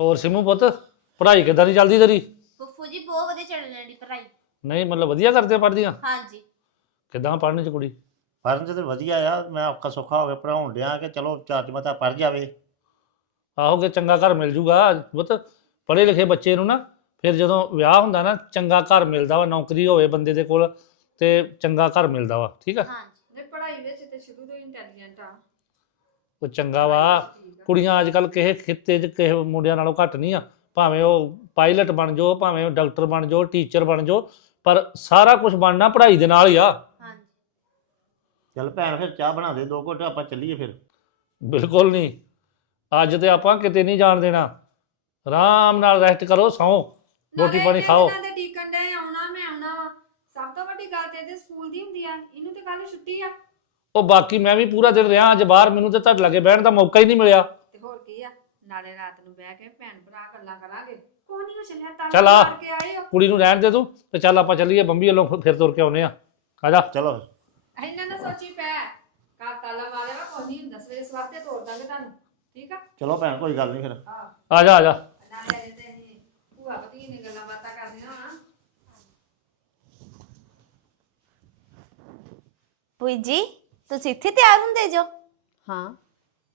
ਹੋਰ ਸਿਮੂ ਪੁੱਤ ਪੜ੍ਹਾਈ ਕਿੱਦਾਂ ਦੀ ਚੱਲਦੀ ਤੇਰੀ? ਫੁੱਫੂ ਜੀ ਬਹੁਤ ਵਧੀਆ ਚੱਲ ਰਹੀ ਪੜ੍ਹਾਈ। ਨਹੀਂ ਮਤਲਬ ਵਧੀਆ ਕਰਦੇ ਪੜ੍ਹਦੀਆਂ? ਹਾਂਜੀ। ਕਿੱਦਾਂ ਪੜ੍ਹਨ ਚ ਕੁੜੀ? ਪੜ੍ਹਨ 'ਚ ਤੇ ਵਧੀਆ ਆ ਮੈਂ ਔਖਾ ਸੌਖਾ ਹੋ ਕੇ ਪੜਾਉਣ ਡਿਆ ਕਿ ਚਲੋ ਚਾਰ ਮਤਾ ਪੜ ਜਾਵੇ। ਆਹੋ ਕਿ ਚੰਗਾ ਘਰ ਮਿਲ ਜੂਗਾ ਪੁੱਤ। ਪੜ੍ਹੇ ਲਿਖੇ ਬੱਚੇ ਨੂੰ ਨਾ ਫਿਰ ਜਦੋਂ ਵਿਆਹ ਹੁੰਦਾ ਨਾ ਚੰਗਾ ਘਰ ਮਿਲਦਾ ਵਾ ਨੌਕਰੀ ਹੋਵੇ ਬੰਦੇ ਦੇ ਕੋਲ ਤੇ ਚੰਗਾ ਘਰ ਮਿਲਦਾ ਵਾ ਠੀਕ ਆ? ਹਾਂਜੀ। ਨੇ ਪੜ੍ਹਾਈ ਵਿੱਚ ਤੇ ਸ਼ੁਰੂ ਤੋਂ ਇੰਟੈਲੀਜੈਂਟ ਆ। ਉਹ ਚੰਗਾ ਵਾ। ਕੁੜੀਆਂ ਅੱਜ ਕੱਲ ਕਿਸੇ ਖਿੱਤੇ 'ਚ ਕਿਸੇ ਮੁੰਡਿਆਂ ਨਾਲੋਂ ਘੱਟ ਨਹੀਂ ਆ। ਭਾਵੇਂ ਉਹ ਪਾਇਲਟ ਬਣ ਜਾਓ ਭਾਵੇਂ ਉਹ ਡਾਕਟਰ ਬਣ ਜਾਓ ਟੀਚਰ ਬਣ ਜਾਓ ਪਰ ਸਾਰਾ ਕੁਝ ਬਣਨਾ ਪੜ੍ਹਾਈ ਦੇ ਨਾਲ ਹੀ ਆ। ਹਾਂਜੀ। ਚੱਲ ਭੈਣ ਫਿਰ ਚਾਹ ਬਣਾ ਦੇ ਦੋ ਘੁੱਟ ਆਪਾਂ ਚੱਲੀਏ ਫਿਰ। ਬਿਲਕੁਲ ਨਹੀਂ। ਅੱਜ ਤੇ ਆਪਾਂ ਕਿਤੇ ਨਹੀਂ ਜਾਣ ਦੇਣਾ। ਆਰਾਮ ਨਾਲ ਰੈਸਟ ਕਰੋ ਸੌਂ। ਰੋਟੀ ਪਾਣੀ ਖਾਓ। ਦੇ ਟੀਕਣ ਦੇ ਆਉਣਾ ਮੈਂ ਆਉਣਾ ਵਾ। ਸਭ ਤੋਂ ਵੱਡੀ ਗੱਲ ਤੇ ਇਹਦੇ ਸਕੂਲ ਦੀ ਹੁੰਦੀ ਆ। ਇਹਨੂੰ ਤੇ ਕੱਲ ਛੁੱਟੀ ਆ। ਉਹ ਬਾਕੀ ਮੈਂ ਵੀ ਪੂਰਾ ਦਿਨ ਰਿਹਾ ਅੱਜ ਬਾਹਰ ਮੈਨੂੰ ਤੇ ਤੁਹਾਡੇ ਲਾਗੇ ਬਹਿਣ ਦਾ ਮੌਕਾ ਹੀ ਨਹੀਂ ਮਿਲਿਆ। ਤੇ ਹੋਰ ਕੀ ਆ ਨਾਲੇ ਰਾਤ ਨੂੰ ਬਹਿ ਕੇ ਭੈਣ ਭਰਾ ਗੱਲਾਂ ਕਰਾਂਗੇ। ਕੋਈ ਨਹੀਂ ਚੱਲਿਆ ਤਾਲਾ ਚੱਲ ਆ। ਮਾਰ ਕੇ ਆਏ ਹੋ ਕੁੜੀ ਨੂੰ ਰਹਿਣ ਦੇ ਤੂੰ ਤੇ ਚੱਲ ਆਪਾਂ ਚੱਲੀਏ ਬੰਬੀ ਵੱਲੋਂ ਫਿਰ- ਫਿਰ ਤੁਰ ਕੇ ਆਉਨੇ ਆ। ਆ ਜਾ। ਚਲੋ ਫਿਰ ਇਹਨਾਂ ਨਾ ਸੋਚੀ ਪੈ। ਤਾਲਾ ਮਾਰਿਆ ਵਾ ਕੋਈ ਨਹੀਂ ਹੁੰਦਾ ਸਵੇਰੇ ਸਵਾਤੇ ਤੋੜ ਦਾਂਗੇ ਤੁਹਾਨੂੰ। ਠੀਕ ਆ? ਚਲੋ ਭੈਣ ਕੋਈ ਗੱਲ ਨਹੀਂ ਫਿਰ। ਹਾਂ। ਆ ਜਾ ਆ ਜਾ। ਨਾਲੇ ਅਜੇ ਤੇ ਅਸੀਂ ਭੂਆ ਪਤੀ ਨੇ ਗੱਲਾਂ ਬਾਤਾਂ ਕਰਨੀਆਂ ਹੋਣਾ ਭੂਈ ਜੀ ਤੁਸੀਂ ਇੱਥੇ ਤਿਆਰ ਹੁੰਦੇ ਜੋ? ਹਾਂ।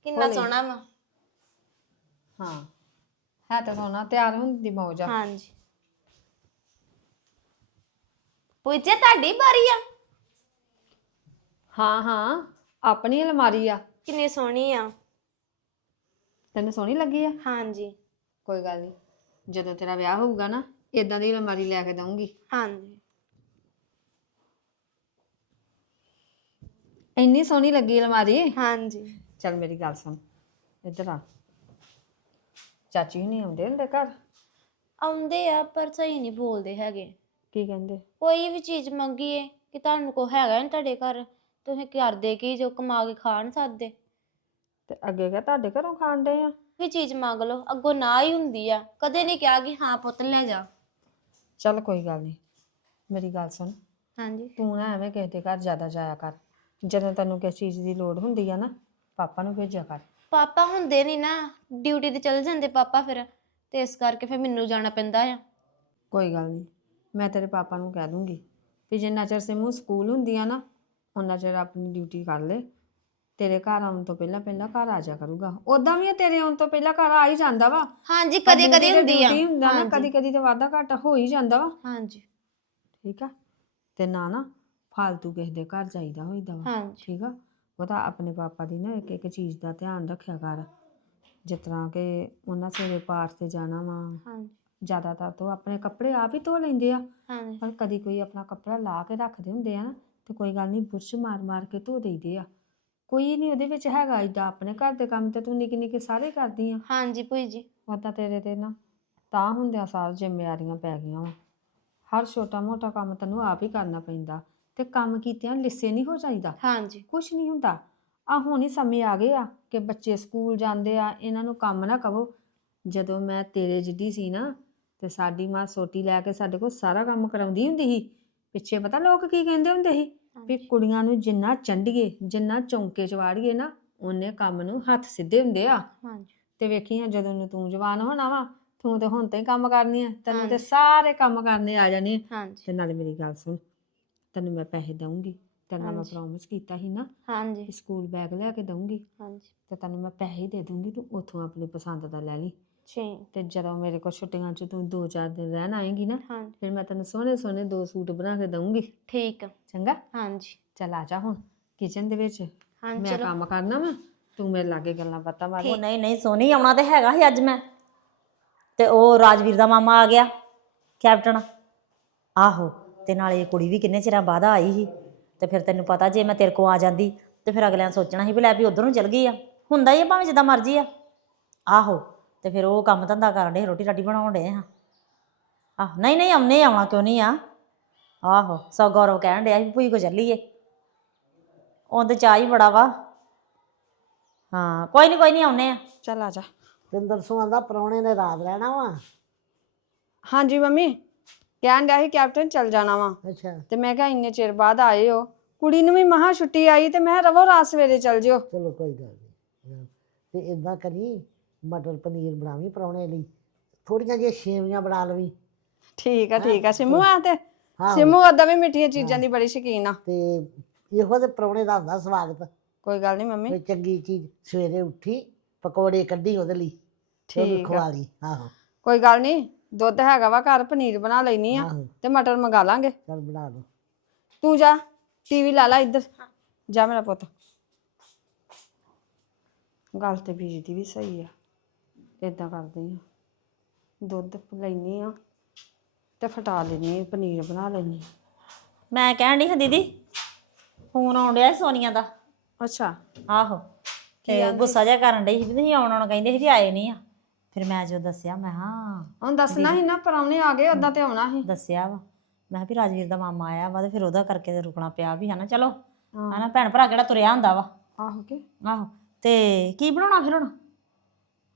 ਕਿੰਨਾ ਹੋਣੀ। ਸੋਹਣਾ ਵਾ। ਹਾਂ। ਹੈ ਤਾਂ ਸੋਨਾ ਤਿਆਰ ਹੁੰਦੀ ਮੌਜ ਆ। ਹਾਂਜੀ। ਜੀ ਤੁਹਾਡੀ ਬਾਰੀ ਆ। ਹਾਂ ਹਾਂ। ਆਪਣੀ ਅਲਮਾਰੀ ਆ। ਕਿੰਨੀ ਸੋਹਣੀ ਆ। ਤੈਨੂੰ ਸੋਹਣੀ ਲੱਗੀ ਆ? ਹਾਂਜੀ। ਕੋਈ ਗੱਲ ਨਹੀਂ ਜਦੋਂ ਤੇਰਾ ਵਿਆਹ ਹੋਊਗਾ ਨਾ ਇਦਾਂ ਦੀ ਅਲਮਾਰੀ ਲੈ ਕੇ ਦਊਂਗੀ। ਹਾਂਜੀ। ਇੰਨੀ ਸੋਹਣੀ ਲੱਗੀ ਅਲਮਾਰੀ। ਹਾਂਜੀ। ਚੱਲ ਮੇਰੀ ਗੱਲ ਸੁਣ ਇੱਧਰ ਆ। ਚਾਚੀ ਨਹੀਂ ਆਉਂਦੇ ਹੁੰਦੇ ਘਰ? ਆਉਂਦੇ ਆ ਪਰ ਸਹੀ ਨਹੀਂ ਬੋਲਦੇ ਹੈਗੇ। ਕੀ ਕਹਿੰਦੇ? ਕੋਈ ਵੀ ਚੀਜ਼ ਮੰਗੀਏ ਕਿ ਤੁਹਾਨੂੰ ਕੋ ਹੈਗਾ ਨੀ ਤੁਹਾਡੇ ਘਰ ਤੁਸੀਂ ਕਰਦੇ ਕੀ ਜੋ ਕਮਾ ਕੇ ਖਾ ਨੀ ਸਕਦੇ? ਤੇ ਅੱਗੇ ਕਿਹਾ ਤੁਹਾਡੇ ਘਰੋਂ ਖਾਣ ਆ? ਵੀ ਚੀਜ਼ ਮੰਗ ਲਓ ਅੱਗੋਂ ਨਾ ਹੀ ਹੁੰਦੀ ਆ। ਕਦੇ ਨਹੀਂ ਕਿਹਾ ਕਿ ਹਾਂ ਪੁੱਤ ਲੈ ਜਾ। ਚੱਲ ਕੋਈ ਗੱਲ ਨਹੀਂ ਮੇਰੀ ਗੱਲ ਸੁਣ। ਹਾਂਜੀ। ਤੂੰ ਨਾ ਐਵੇਂ ਕਿਸੇ ਦੇ ਘਰ ਜ਼ਿਆਦਾ ਜਾਇਆ ਕਰ। ਜਦੋਂ ਤੈਨੂੰ ਕਿਸੇ ਚੀਜ਼ ਦੀ ਲੋੜ ਹੁੰਦੀ ਆ ਨਾ ਪਾਪਾ ਨੂੰ ਭੇਜਿਆ ਕਰ। ਪਾਪਾ ਹੁੰਦੇ ਨਹੀਂ ਨਾ ਡਿਊਟੀ ਤੇ ਚਲ ਜਾਂਦੇ ਪਾਪਾ ਫਿਰ ਤੇ ਇਸ ਕਰਕੇ ਫਿਰ ਮੈਨੂੰ ਜਾਣਾ ਪੈਂਦਾ ਆ। ਕੋਈ ਗੱਲ ਨਹੀਂ ਮੈਂ ਤੇਰੇ ਪਾਪਾ ਨੂੰ ਕਹਿ ਦੂੰਗੀ ਵੀ ਜਿੰਨਾ ਚਿਰ ਸਿਮੂ ਸਕੂਲ ਹੁੰਦੀ ਆ ਨਾ ਉਹਨਾਂ ਚਿਰ ਆਪਣੀ ਡਿਊਟੀ ਕਰ ਲੈ। ਤੇਰੇ ਘਰ ਆਉਣ ਤੋਂ ਪਹਿਲਾਂ ਪਹਿਲਾਂ ਘਰ ਆ ਜਾ ਕਰੂਗਾ। ਉਦਾਂ ਵੀ ਇਹ ਤੇਰੇ ਆਉਣ ਤੋਂ ਪਹਿਲਾਂ ਘਰ ਆ ਹੀ ਜਾਂਦਾ ਵਾ। ਹਾਂਜੀ ਕਦੇ ਕਦੇ ਹੁੰਦੀ ਆ। ਹੁੰਦਾ ਨਾ। ਕਦੀ ਕਦੀ ਤਾਂ ਵਾਧਾ ਘਾਟਾ ਹੋ ਹੀ ਜਾਂਦਾ ਵਾ। ਹਾਂਜੀ। ਠੀਕ ਆ ਤੇ ਨਾ ਨਾ ਫਾਲਤੂ ਕਿਸੇ ਦੇ ਘਰ ਜਾਈਦਾ ਹੋਈਦਾ ਵਾ ਹਾਂਜੀ। ਠੀਕ ਆ? ਉਹ ਤਾਂ ਆਪਣੇ ਪਾਪਾ ਦੀ ਨਾ ਇੱਕ ਇੱਕ ਚੀਜ਼ ਦਾ ਧਿਆਨ ਰੱਖਿਆ ਕਰ। ਜਿਸ ਤਰ੍ਹਾਂ ਕਿ ਉਹਨਾਂ ਸਵੇਰੇ ਪਾਠ ਤੇ ਜਾਣਾ ਵਾ। ਹਾਂਜੀ। ਜ਼ਿਆਦਾਤਰ ਤੋਂ ਆਪਣੇ ਕੱਪੜੇ ਆਪ ਹੀ ਧੋ ਲੈਂਦੇ ਆ। ਹਾਂਜੀ। ਪਰ ਕਦੀ ਕੋਈ ਆਪਣਾ ਕੱਪੜਾ ਲਾ ਕੇ ਰੱਖਦੇ ਹੁੰਦੇ ਆ ਨਾ ਤੇ ਕੋਈ ਗੱਲ ਨਹੀਂ ਬੁਰਸ਼ ਮਾਰ ਮਾਰ ਕੇ ਧੋ ਦੇਈਦੇ ਆ। ਕੋਈ ਨਹੀਂ ਉਹਦੇ ਵਿੱਚ ਹੈਗਾ ਏਦਾਂ ਆਪਣੇ ਘਰ ਦੇ ਕੰਮ ਤੇ ਤੂੰ ਨਿੱਕੇ ਨਿੱਕੇ ਸਾਰੇ ਕਰਦੀ ਆ। ਹਾਂਜੀ ਭੂਈ ਜੀ। ਉਦਾਂ ਤੇਰੇ ਤੇ ਨਾ ਤਾਂ ਹੁੰਦਿਆਂ ਸਾਰ ਜ਼ਿੰਮੇਵਾਰੀਆਂ ਪੈ ਗਈਆਂ ਵਾ। ਹਰ ਛੋਟਾ ਮੋਟਾ ਕੰਮ ਤੈਨੂੰ ਆਪ ਹੀ ਕਰਨਾ ਪੈਂਦਾ। ਤੇ ਕੰਮ ਕੀਤਿਆਂ ਲਿੱਸੇ ਨਹੀਂ ਹੋ ਜਾਈਦਾ। ਹਾਂਜੀ। ਕੁਛ ਨਹੀਂ ਹੁੰਦਾ। ਆ ਹੁਣ ਹੀ ਸਮੇਂ ਆ ਗਏ ਆ ਕਿ ਬੱਚੇ ਸਕੂਲ ਜਾਂਦੇ ਆ ਇਹਨਾਂ ਨੂੰ ਕੰਮ ਨਾ ਕਹੋ ਜਦੋਂ ਮੈਂ ਤੇਰੇ ਜਿੱਡੀ ਸੀ ਨਾ ਤੇ ਸਾਡੀ ਮਾਂ ਸੋਟੀ ਲੈ ਕੇ ਸਾਡੇ ਕੋਲ ਸਾਰਾ ਕੰਮ ਕਰਾਉਂਦੀ ਹੁੰਦੀ ਸੀ। ਪਿੱਛੇ ਪਤਾ ਲੋਕ ਕੀ ਕਹਿੰਦੇ ਹੁੰਦੇ ਸੀ? ਵੀ ਕੁੜੀਆਂ ਨੂੰ ਜਿੰਨਾ ਚੰਡੀਏ ਜਿੰਨਾ ਚੌਂਕੇ ਚ ਵਾੜੀਏ ਨਾ ਉਹਨੇ ਕੰਮ ਨੂੰ ਹੱਥ ਸਿੱਧੇ ਹੁੰਦੇ ਆ। ਹਾਂਜੀ। ਤੇ ਵੇਖੀਆਂ ਜਦੋਂ ਨੂੰ ਤੂੰ ਜਵਾਨ ਹੋਣਾ ਵਾ ਤੂੰ ਤੇ ਹੁਣ ਤੇ ਹੀ ਕੰਮ ਕਰਨੀ ਆ ਤੈਨੂੰ ਤੇ। ਸਾਰੇ ਕੰਮ ਕਰਨੇ ਆ ਜਾਣੇ ਤੇ ਨਾਲੇ ਮੇਰੀ ਗੱਲ ਸੁਣ ਤੈਨੂੰ ਮੈਂ ਪੈਸੇ ਦਊਂਗੀ। ਤੈਨੂੰ ਮੈਂ ਹਾਂਜੀ। ਪ੍ਰੋਮਿਸ ਕੀਤਾ ਸੀ ਨਾ ਹਾਂਜੀ। ਕਿ ਸਕੂਲ ਬੈਗ ਲੈ ਕੇ ਦਊਂਗੀ। ਹਾਂਜੀ। ਤੇ ਤੈਨੂੰ ਮੈਂ ਪੈਸੇ ਦੇ ਦੂੰਗੀ ਤੂੰ ਉੱਥੋਂ ਆਪਣੀ ਪਸੰਦ ਦਾ ਲੈ ਲਈ। ਛੇ। ਤੇ ਜਦੋਂ ਮੇਰੇ ਕੋਲ ਛੁੱਟੀਆਂ 'ਚ ਤੂੰ 2-4 ਦਿਨ ਰਹਿਣ ਆਏਂਗੀ ਨਾ ਹਾਂਜੀ। ਫਿਰ ਮੈਂ ਤੈਨੂੰ ਸੋਹਣੇ ਸੋਹਣੇ ਦੋ ਸੂਟ ਬਣਾ ਕੇ ਦਊਂਗੀ। ਠੀਕ ਆ। ਚੰਗਾ? ਹਾਂਜੀ। ਚੱਲ ਆ ਜਾ ਹੁਣ ਕਿਚਨ ਦੇ ਵਿੱਚ। ਹਾਂਜੀ ਮੈਂ ਚਲੋ। ਕੰਮ ਕਰਨਾ ਵਾ ਤੂੰ ਮੇਰੇ ਲਾਗੇ ਗੱਲਾਂ ਬਾਤਾਂ ਮਾਰ। ਉਹ ਨਹੀਂ ਨਹੀਂ ਸੋਨੀ ਆਉਣਾ ਤੇ ਹੈਗਾ ਸੀ ਅੱਜ ਮੈਂ। ਤੇ ਉਹ ਰਾਜਵੀਰ ਦਾ ਮਾਮਾ ਆ ਗਿਆ ਕੈਪਟਨ। ਆਹੋ। ਤੇ ਨਾਲੇ ਇਹ ਕੁੜੀ ਵੀ ਕਿੰਨੇ ਚਿਰਾਂ ਬਾਅਦ ਆਈ ਸੀ ਤੇ ਫਿਰ ਤੈਨੂੰ ਪਤਾ ਜੇ ਮੈਂ ਤੇਰੇ ਕੋ ਆ ਜਾਂਦੀ ਤੇ ਫਿਰ ਅਗਲਿਆਂ ਨੇ ਸੋਚਣਾ ਸੀ ਵੀ ਲੈ ਵੀ ਉਧਰ ਨੂੰ ਚਲ ਗਈ ਆ। ਹੁੰਦਾ ਹੀ ਆ ਭਾਵੇਂ ਜਿੱਦਾਂ ਮਰਜ਼ੀ ਆ। ਆਹੋ ਤੇ ਫਿਰ ਉਹ ਕੰਮ ਧੰਦਾ ਕਰਨ ਦੇ ਰੋਟੀ ਰਾਟੀ ਬਣਾਉਣ ਡੇ ਹਾਂ ਆਹ ਨਹੀਂ ਨਹੀਂ ਆਉਨੇ ਆਉਣਾ ਕਿਉਂ ਨਹੀਂ ਆ? ਆਹੋ ਸੋ ਗੌਰਵ ਕਹਿਣ ਡਿਆ ਸੀ ਭੂਈ ਕੋ ਚੱਲੀਏ। ਉਹਦੇ ਚਾਹ ਹੀ ਬੜਾ ਵਾ। ਹਾਂ ਕੋਈ ਨਹੀਂ ਕੋਈ ਨਹੀਂ ਆਉਨੇ ਆ। ਚੱਲ ਆ ਜਾ। ਪਿੰਦਰ ਸੁਆਂ ਦਾ ਪ੍ਰਾਹੁਣੇ ਨੇ ਰਾਤ ਰਹਿਣਾ ਵਾ। ਹਾਂਜੀ ਮੰਮੀ। ਕਹਿਣ ਡਿਆ ਸੀ ਕੈਪਟਨ ਚੱਲ ਜਾਣਾ ਵਾ। ਅੱਛਾ। ਤੇ ਮੈਂ ਕਿਹਾ ਇੰਨੇ ਚਿਰ ਬਾਅਦ ਆਏ ਹੋ। ਕੁੜੀ ਨੂੰ ਵੀ ਮਹਾ ਛੁੱਟੀ ਆਈ ਤੇ ਮੈਂ ਕਿਹਾ ਰਵੋ ਰਾਤ ਸਵੇਰੇ ਚੱਲ ਜਿਓ। ਚਲੋ ਕੋਈ ਗੱਲ ਨਹੀਂ ਤੇ ਇਦਾਂ ਕਰੀ ਮਟਰ ਪਨੀਰ ਬਣਾਵੀਂ ਪਰੌਣੇ ਲਈ। ਥੋੜੀਆਂ ਜਿਹੀਆਂ ਛੇਵੀਆਂ ਬਣਾ ਲਵੀਂ। ਠੀਕ ਆ ਠੀਕ ਆ। ਸਿੰਮੂ ਆ ਤੇ? ਹਾਂ। ਸਿੰਮੂ ਓਦਾਂ ਵੀ ਮਿੱਠੀਆਂ ਚੀਜ਼ਾਂ ਦੀ ਬੜੀ ਸ਼ੌਕੀਨ ਆ। ਤੇ ਇਹੋ ਤੇ ਪਰੌਣੇ ਦਾ ਹੁੰਦਾ ਸਵਾਗਤ। ਕੋਈ ਗੱਲ ਨਹੀਂ ਮੰਮੀ। ਕੋਈ ਚੰਗੀ ਚੀਜ਼ ਸਵੇਰੇ ਉੱਠੀ ਪਕੌੜੇ ਕੱਢੀ ਉਹਦੇ ਲਈ। ਤੇ ਉਹਨੂੰ ਠੀਕ ਆ। ਖਵਾ ਲਈ। ਆਹੋ ਕੋਈ ਗੱਲ ਨਹੀਂ ਦੁੱਧ ਹੈਗਾ ਵਾ ਘਰ ਪਨੀਰ ਬਣਾ ਲੈਣੀ ਆ ਆਹੋ। ਤੇ ਮਟਰ ਮੰਗਾ ਲਾਂਗੇ। ਚੱਲ ਬਣਾ ਲਓ। ਤੂੰ ਜਾ ਟੀਵੀ ਲਾ ਲਾ ਇੱਧਰ। ਜਾ ਮੇਰਾ ਪੁੱਤ। ਗੱਲ ਤੇ ਬੀਜ ਦੀ ਵੀ ਸਹੀ ਆ। ਇਦਾਂ ਕਰਦੇ ਆ। ਦੁੱਧ ਲੈਣੀ ਆ ਤੇ ਫਟਾ ਲੈਣੀ ਆ ਪਨੀਰ ਬਣਾ ਲੈਣੀ ਮੈਂ ਕਹਿਣ ਡਈ ਹਾਂ ਦੀਦੀ ਫੋਨ ਆਉਣ ਡਿਆ ਸੀ ਸੋਨੀਆ ਦਾ। ਅੱਛਾ। ਆਹੋ। ਤੇ ਗੁੱਸਾ ਜਿਹਾ ਕਰਨ ਡਈ ਸੀ ਵੀ ਤੁਸੀਂ ਆਉਣ ਆਉਣ ਕਹਿੰਦੇ ਸੀ ਵੀ ਆਏ ਨਹੀਂ ਆ। ਫਿਰ ਮੈਂ ਜੋ ਦੱਸਿਆ ਮੈਂ ਹਾਂ ਹੁਣ ਦੱਸਣਾ ਸੀ ਨਾ ਪਰਾਉਣੇ ਆ ਗਏ ਉਦਾਂ ਤੇ ਆਉਣਾ ਸੀ। ਦੱਸਿਆ ਵਾ। ਮੈਂ ਕਿਹਾ ਵੀ ਰਾਜਵੀਰ ਦਾ ਮਾਮਾ ਆਇਆ ਵਾ ਤੇ ਫਿਰ ਉਹਦਾ ਕਰਕੇ ਤੇ ਰੁਕਣਾ ਪਿਆ ਵੀ ਹਨਾ? ਚਲੋ ਹਾਂ। ਹਨਾ? ਭੈਣ ਭਰਾ ਕਿਹੜਾ ਤੁਰਿਆ ਹੁੰਦਾ ਵਾ। ਆਹੋ ਕੇ? ਆਹੋ। ਤੇ ਕੀ ਬਣਾਉਣਾ ਫਿਰ ਹੁਣ?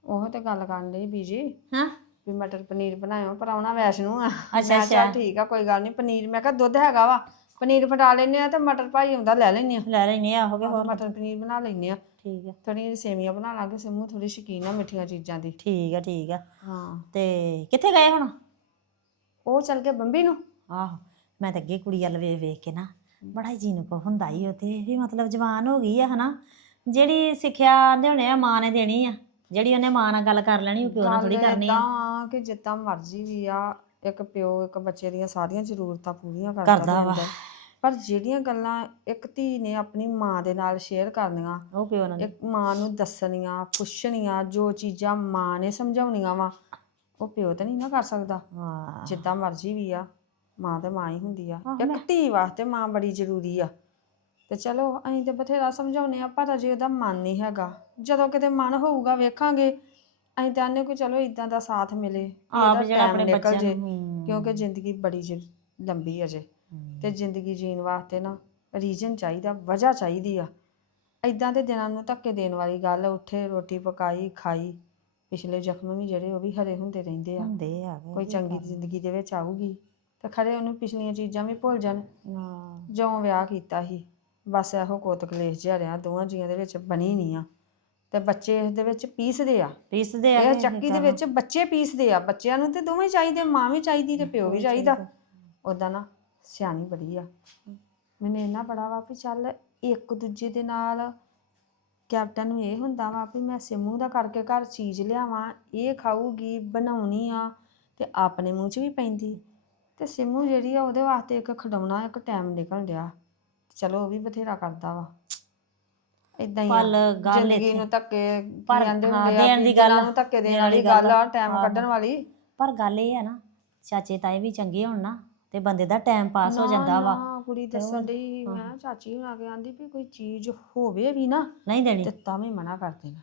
ਉਹ ਤੇ ਗੱਲ ਕਰਨ ਲਈ ਬੀਜੀ। ਹਾਂ? ਵੀ ਮਟਰ ਪਨੀਰ ਬਣਾਇਓ ਪਰਾਉਣਾ ਵੈਸ਼ਨੂੰ ਆ। ਅੱਛਾ, ਮੈਂ ਕਿਹਾ ਚੱਲ ਅੱਛਾ। ਠੀਕ ਆ ਕੋਈ ਗੱਲ ਨਹੀਂ ਪਨੀਰ ਮੈਂ ਕਿਹਾ ਦੁੱਧ ਹੈਗਾ ਵਾ। ਪਨੀਰ ਫਟਾ ਲੈਨੇ ਆ ਤੇ ਮਟਰ ਭਾਈ ਆਉਂਦਾ ਲੈ ਲੈਨੇ ਆ। ਲੈ ਲੈਨੇ ਆ ਹੋ ਗਏ ਹੋਰ ਮਟਰ ਪਨੀਰ ਬਣਾ ਲੈਨੇ ਆ। ਠੀਕ ਆ। ਥੋੜੀਆਂ ਸੇਵੀਆਂ ਬਣਾ ਲਾਂਗੇ ਸਿੰਮੂ ਥੋੜੀ ਸ਼ੌਕੀਨ ਆ ਮਿੱਠੀਆਂ ਚੀਜ਼ਾਂ ਦੀ। ਠੀਕ ਆ ਠੀਕ ਆ। ਹਾਂ। ਤੇ ਕਿੱਥੇ ਗਏ ਹੁਣ? ਉਹ ਚੱਲ ਕੇ ਬੰਬੀ ਨੂੰ। ਆਹੋ ਮੈਂ ਤਾਂ ਅੱਗੇ ਕੁੜੀ ਵੱਲ ਵੇਖ ਵੇਖ ਕੇ ਨਾ ਬੜਾ ਜੀ ਨੂੰ ਕੋ ਹੁੰਦਾ ਹੀ ਉਹ ਤੇ ਵੀ ਮਤਲਬ ਜਵਾਨ ਹੋ ਗਈ ਆ ਹਨਾ? ਜਿਹੜੀ ਸਿੱਖਿਆ ਆਂਦੇ ਹੋਣੇ ਆ ਮਾਂ ਨੇ ਦੇਣੀ ਆ। ਜਿਹੜੀ ਉਹਨੇ ਮਾਂ ਨਾਲ ਗੱਲ ਕਰ ਲੈਣੀ ਉਹ ਪਿਓ ਨਾਲ ਥੋੜੀ ਕਰਨੀ ਆ। ਤਾਂ ਕਿ ਜਿੱਦਾਂ ਮਰਜ਼ੀ ਵੀ ਆ ਇੱਕ ਪਿਓ ਇੱਕ ਬੱਚੇ ਦੀਆਂ ਸਾਰੀਆਂ ਜ਼ਰੂਰਤਾਂ ਪੂਰੀਆਂ ਕਰਦਾ ਕਰਦਾ ਵਾ। ਹੁੰਦਾ। ਪਰ ਜਿਹੜੀਆਂ ਗੱਲਾਂ ਇੱਕ ਧੀ ਨੇ ਆਪਣੀ ਮਾਂ ਦੇ ਨਾਲ ਸ਼ੇਅਰ ਕਰਨੀਆਂ ਉਹ ਪਿਓ ਨਾਲ ਇੱਕ ਮਾਂ ਨੂੰ ਦੱਸਣੀਆਂ ਪੁੱਛਣੀਆਂ ਜੋ ਚੀਜ਼ਾਂ ਮਾਂ ਨੇ ਸਮਝਾਉਣੀਆਂ ਵਾ ਉਹ ਪਿਓ ਤਾਂ ਨਹੀਂ ਨਾ ਕਰ ਸਕਦਾ। ਹਾਂ। ਜਿੱਦਾਂ ਮਰਜ਼ੀ ਵੀ ਆ ਮਾਂ ਤੇ ਮਾਂ ਹੀ ਹੁੰਦੀ ਆ। ਇੱਕ ਧੀ ਵਾਸਤੇ ਮਾਂ ਬੜੀ ਜ਼ਰੂਰੀ ਆ। ਤੇ ਚਲੋ ਅਸੀਂ ਤੇ ਬਥੇਰਾ ਸਮਝਾਉਨੇ ਆ ਪਰ ਅਜੇ ਉਹਦਾ ਮਨ ਨਹੀਂ ਹੈਗਾ। ਜਦੋਂ ਕਿਤੇ ਮਨ ਹੋਊਗਾ ਵੇਖਾਂਗੇ। ਅਸੀਂ ਤਾਂ ਆਨੇ ਕੋਈ ਚਲੋ ਇਦਾਂ ਦਾ ਸਾਥ ਮਿਲੇ ਆਪ ਜਿਹੜਾ ਆਪਣੇ ਬੱਚਿਆਂ। ਨੂੰ। ਕਿਉਂਕਿ ਜ਼ਿੰਦਗੀ ਬੜੀ ਲੰਬੀ ਅਜੇ। ਤੇ ਜ਼ਿੰਦਗੀ ਜੀਣ ਵਾਸਤੇ ਨਾ ਰੀਜਨ ਚਾਹੀਦਾ ਵਜ੍ਹਾ ਚਾਹੀਦੀ ਆ। ਇਦਾਂ ਦੇ ਦਿਨਾਂ ਨੂੰ ਧੱਕੇ ਦੇਣ ਵਾਲੀ ਗੱਲ ਉੱਠੇ ਰੋਟੀ ਪਕਾਈ ਖਾਈ। ਪਿਛਲੇ ਜ਼ਖਮ ਵੀ ਜਿਹੜੇ ਉਹ ਵੀ ਹਰੇ ਹੁੰਦੇ ਰਹਿੰਦੇ ਆ। ਹੁੰਦੇ ਆ ਕੋਈ ਚੰਗੀ ਜ਼ਿੰਦਗੀ ਦੇ ਵਿੱਚ ਆਊਗੀ ਤੇ ਖਰੇ ਉਹਨੂੰ ਪਿਛਲੀਆਂ ਚੀਜ਼ਾਂ ਵੀ ਭੁੱਲ ਜਾਣ। ਹਾਂ। ਜਿਉਂ ਵਿਆਹ ਕੀਤਾ ਸੀ ਬਸ ਇਹੋ ਕੋਤ ਕਲੇਸ਼ ਜਿਹਾ ਰਿਹਾ ਦੋਵਾਂ ਜੀਆਂ ਦੇ ਵਿੱਚ ਬਣੀ ਨਹੀਂ ਆ। ਤੇ ਬੱਚੇ ਇਸ ਦੇ ਵਿੱਚ ਪੀਸਦੇ ਆ। ਪੀਸਦੇ ਆ ਇਹ ਚੱਕੀ ਦੇ ਵਿੱਚ ਬੱਚੇ ਪੀਸਦੇ ਆ। ਬੱਚਿਆਂ ਨੂੰ ਤੇ ਦੋਵੇਂ ਚਾਹੀਦੇ ਮਾਂ ਵੀ ਚਾਹੀਦੀ ਤੇ ਪਿਓ ਵੀ ਚਾਹੀਦਾ। ਉਦਾਂ ਨਾ ਸਿਆਣੀ ਬੜੀ ਆ। ਮੈਨੂੰ ਇੰਨਾ ਬੜਾ ਵਾ ਵੀ ਚੱਲ ਇੱਕ ਦੂਜੇ ਦੇ ਨਾਲ ਕੈਪਟਨ ਨੂੰ ਇਹ ਹੁੰਦਾ ਵਾ ਵੀ ਮੈਂ ਸਿਮੂ ਦਾ ਕਰਕੇ ਘਰ ਚੀਜ਼ ਲਿਆਵਾਂ ਇਹ ਖਾਊਗੀ ਬਣਾਉਣੀ ਆ ਤੇ ਆਪਣੇ ਮੂੰਹ 'ਚ ਵੀ ਪੈਂਦੀ। ਤੇ ਸਿਮੂ ਜਿਹੜੀ ਆ ਉਹਦੇ ਵਾਸਤੇ ਇੱਕ ਖਡਾਉਣਾ ਇੱਕ ਟਾਈਮ ਨਿਕਲ ਡਿਆ ਚਲੋ ਉਹ ਵੀ ਬਥੇਰਾ ਕਰਦਾ ਵਾ। ਇਦਾਂ ਹੀ ਪਲ ਗੱਲ ਜ਼ਿੰਦਗੀ ਨੂੰ ਧੱਕੇ ਪਰ ਕਹਿੰਦੇ ਹਾਂ, ਹੁੰਦੇ ਆ ਦੇਣ ਦੀ ਗੱਲ ਨੂੰ ਧੱਕੇ ਦੇਣ ਵਾਲੀ ਗੱਲ ਆ ਟਾਈਮ। ਕੱਢਣ ਵਾਲੀ। ਪਰ ਗੱਲ ਇਹ ਆ ਨਾ ਚਾਚੇ ਤਾਏ ਵੀ ਚੰਗੇ ਹੋਣ ਨਾ। ਤੇ ਬੰਦੇ ਦਾ ਟਾਈਮ ਪਾਸ ਹੋ ਜਾਂਦਾ ਵਾ। ਨਾ, ਕੁੜੀ ਦੱਸਣ ਡਈ ਹਾਂ। ਮੈਂ ਚਾਚੀ ਹੁਣਾ ਕੇ ਆਂਦੀ ਵੀ ਕੋਈ ਚੀਜ਼ ਹੋਵੇ ਵੀ ਨਾ ਨਹੀਂ ਦੇਣੀ। ਤੇ ਤਾਂ ਵੀ ਮਨਾ ਕਰ ਦੇਣਾ।